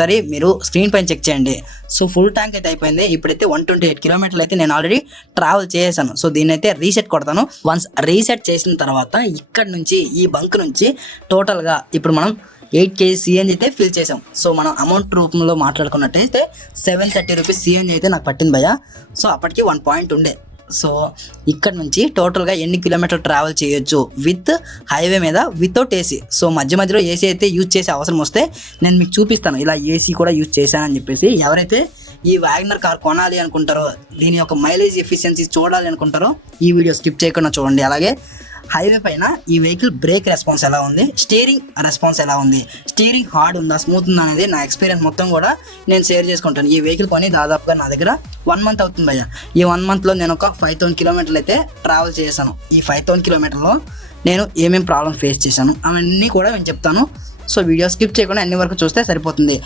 సరే మీరు స్క్రీన్ పైన చెక్ చేయండి. సో ఫుల్ ట్యాంక్ అయితే అయిపోయింది. ఇప్పుడైతే 128 కిలోమీటర్లు అయితే నేను ఆల్రెడీ ట్రావెల్ చేశాను. సో దీన్ని అయితే రీసెట్ కొడతాను. వన్స్ రీసెట్ చేసిన తర్వాత ఇక్కడ నుంచి ఈ బంక్ నుంచి టోటల్గా ఇప్పుడు మనం 8 kg సిఎన్జీ అయితే ఫిల్ చేసాం. సో మనం అమౌంట్ రూపంలో మాట్లాడుకున్నట్టయితే 730 రూపీస్ సిఎన్జీ అయితే నాకు పట్టింది భయ్య. సో అప్పటికి 1 పాయింట్ ఉండే. సో ఇక్కడ నుంచి టోటల్గా ఎన్ని కిలోమీటర్లు ట్రావెల్ చేయొచ్చు విత్ హైవే మీద వితౌట్ ఏసీ. సో మధ్యలో ఏసీ అయితే యూజ్ చేసే అవసరం వస్తే నేను మీకు చూపిస్తాను, ఇలా ఏసీ కూడా యూజ్ చేశానని చెప్పేసి. ఎవరైతే ఈ వ్యాగనర్ కార్ కొనాలి అనుకుంటారో, దీని యొక్క మైలేజ్ ఎఫిషియన్సీ చూడాలి అనుకుంటారో ఈ వీడియో స్కిప్ చేయకుండా చూడండి. అలాగే హైవే పైన ఈ వెహికల్ బ్రేక్ రెస్పాన్స్ ఎలా ఉంది, స్టీరింగ్ రెస్పాన్స్ ఎలా ఉంది, స్టీరింగ్ హార్డ్ ఉందా, స్మూత్ ఉందా అనేది నా ఎక్స్పీరియన్స్ మొత్తం కూడా నేను షేర్ చేసుకుంటాను. ఈ వెహికల్ కొని దాదాపుగా నా దగ్గర 1 మంత్ అవుతుంది భయ్య. ఈ 1 మంత్లో నేను ఒక 5000 కిలోమీటర్లు అయితే ట్రావెల్ చేశాను. ఈ 5000 కిలోమీటర్లో నేను ఏమేమి ప్రాబ్లమ్ ఫేస్ చేశాను అవన్నీ కూడా నేను చెప్తాను. సో వీడియో స్కిప్ చేయకుండా అన్ని వరకు చూస్తే సరిపోతుంది.